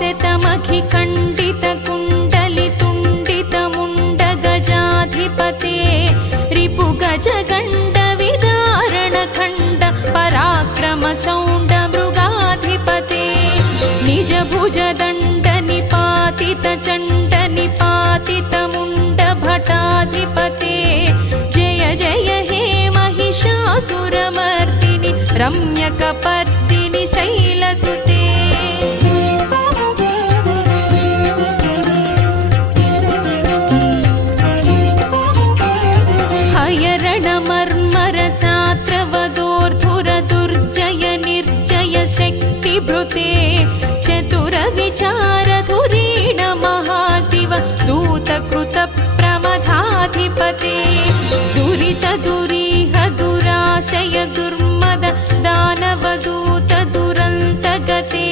शतमखिखण्डितकुण्डलितुण्डितमुण्डगजाधिपते रिपुगजगण्डविदारणखण्ड पराक्रमशौण्डमृगाधिपते निजभुजदण्डनिपातितचण्डनिपातितमुण्डभटाधिपते जय जय हे महिषासुरमर्दिनि रम्यकपर्दिनि शैलसुते हयरणमर्मरसात्रवदोर्धुरदुर्जय निर्जय शक्तिभृते चतुरविचारधुरीण महाशिव दूतकृतप्रमथाधिपते दुरितदुरीह दुराशय दुर्मद दानवदूत दुरन्तगते